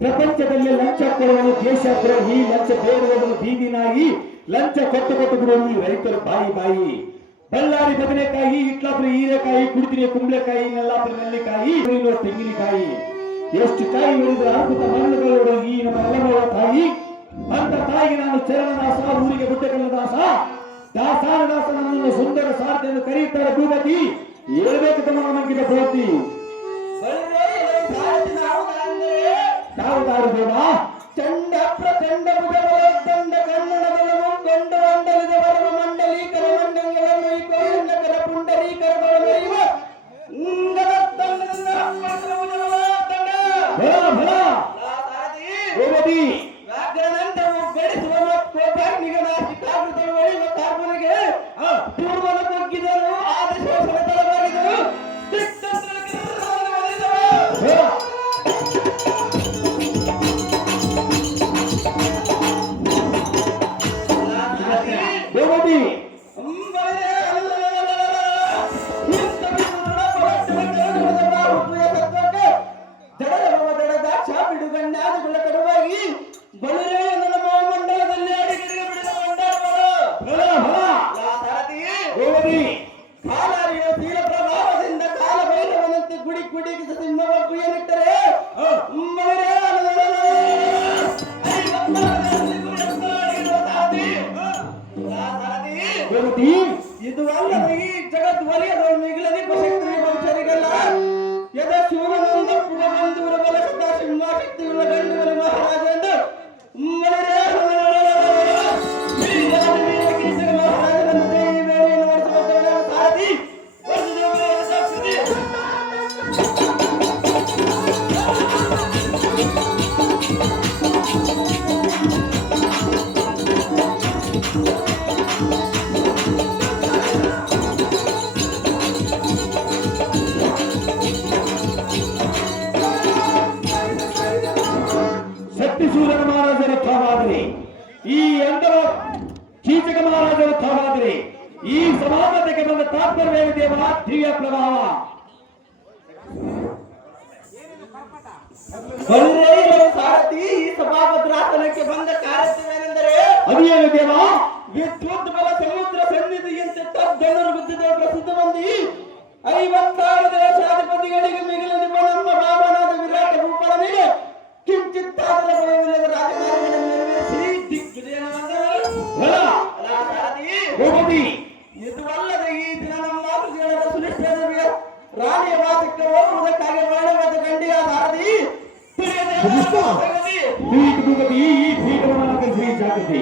ಪ್ರಪಂಚದಲ್ಲಿ ಲಂಚ ಕೊಡುವನು ದೇಶದ್ರೋಹಿ, ಲಂಚ ಬೇಡುವವನು ಬೀದಿ ನಾಯಿ, ಲಂಚ ಕೊಟ್ಟು ಬಿಡುವನು ರೈತರು ಬಾಯಿ ಬಾಯಿ. ಬಳ್ಳಾರಿ ಬದನೆಕಾಯಿ, ಇಟ್ಲಾಪುರ ಹೀರೆಕಾಯಿ, ಕುಡಿತಿನಿ ಕುಂಬಳೆಕಾಯಿ, ನೆಲ್ಲಾಪುರ ನೆಲ್ಲಿಕಾಯಿ, ತೆಂಗಿನಕಾಯಿ. ಎಷ್ಟು ಕಾಯಿ ಬೆಳೆದ ಅದ್ಭುತ ಮಣ್ಣುಗಳು ಈ ನಮ್ಮ ಎಲ್ಲರ ತಾಯಿ. ಅಂತ ತಾಯಿಗೆ ನಾನು ಚರಣದಾಸ, ಊರಿಗೆ ಬುಟ್ಟೆಕಲ್ಲ ದಾಸ, ದಾಸಾನದಾಸ ನನ್ನನ್ನು ಸುಂದರ ಸಾರ್ಥ ಎಂದು ಕರೆಯುತ್ತಾರೆ ಭೂಪತಿ. ಹೇಳ್ಬೇಕು ತಮ್ಮ ನಮಗಿದ ಭೂಪತಿ. ತಾವು ಬೇಡ ಚಂಡ ಪ್ರಚಂಡ ಭುಜಬಲದಂಡ ಕನ್ನಡದೊಳಗು ಕೊಂಡ ಮಂಡಲದ ಬರವ ಮಂಡಲೀಕರ ಮಂಡಂಗಳನ್ನು ಈ ಕೋಯಂಡಕರ ಪುಂಡರೀಕರಗಳ ಬೆಳೆಯುವ ವ್ಯಾಘ್ರನಂತವು ಗಡಿಸುವ ಕೋಪಾಗ್ನಿಗನಾಶಿ ಕಾಕೃತರು ಒಳಿಯುವ ಕಾರ್ಬನಿಗೆ ಪೂರ್ವದ ಕೊಗ್ಗಿದರು ಆದ ಶೋಷಣ ತಲಬಾರಿದರು ಇದು ಅಲ್ಲದ ಈ ಜಗತ್ ವಲಯದವರು ಮಿಗಿಲದಿ ಶಕ್ತಿ ವಂಶರಿಗಲ್ಲ ಯದ ಶಿವನಂದ ಪುರಬಂಧುರ ಬಲ ಸದಾ ಸಿಂಹಾಶಕ್ತಿಗಳ ಗಂಡುಗಳ ಮಹಾರಾಜ ಎಂದು ಮಹಾರಾಜನನ್ನು ದೇವಿ ಬೇಳೆಯನ್ನು ವರ್ಷಬದ್ಧವರ ಸಾರಥಿ ಸೂರ್ಯನ ಮಹಾರಾಜರ ತಾವಾದರೆ, ಈ ಅಂತರ ಕೀಚಕ ಮಹಾರಾಜರ ತಾವಾದರೆ, ಈ ಸಮಾಜಕ್ಕೆ ಬಂದ ತಾತ್ಪರ್ಯವೇನಿದೆ ದಿವ್ಯ ಪ್ರಭಾವ. ಸಾರಥಿ ಈ ಸಭಾಭದ್ರಾಸನಕ್ಕೆ ಬಂದ ಕಾರ್ಯವೇನೆಂದರೆ ಅದೇನು ದೇವ? ವಿದ್ಯುತ್ ಬಲ ಸಮುದ್ರ ಸನ್ನಿಧಿಯಂತೆ ತಜ್ಜನರು ಬುದ್ಧಿದೇವ ಪ್ರಸಿದ್ಧ ಮಂದಿ 56 ದೇಶಾಧಿಪತಿಗಳಿಗೆ ಮಿಗಿಲು ನಿಮ್ಮ ನಮ್ಮ ಬಾಬನಾದ ವಿರಾಟ ಭೂಪಾಲ ಮೇಲೆ ಕಿಂಚಿತ್ತಾದರ ಬಲವಿಲ್ಲದ ರಾಜಕಾರಣಿಗಳನ್ನು ನೆರವೇರಿಸಿ ಇದು ಅಲ್ಲದೆ ಈ ದಿನ ನಮ್ಮ ಮಾತೃಗಳ ಸುನಿಷ್ಠ ರಾಣಿಯ ವಾಸಕ್ಕೆ ಹೋಗುವುದಕ್ಕಾಗಿ ವರ್ಣವಾದ ಗಂಡಿಯಾದ ಆರದಿ ಈ ಪೀಠವನ್ನು ಜಾಗೃತಿ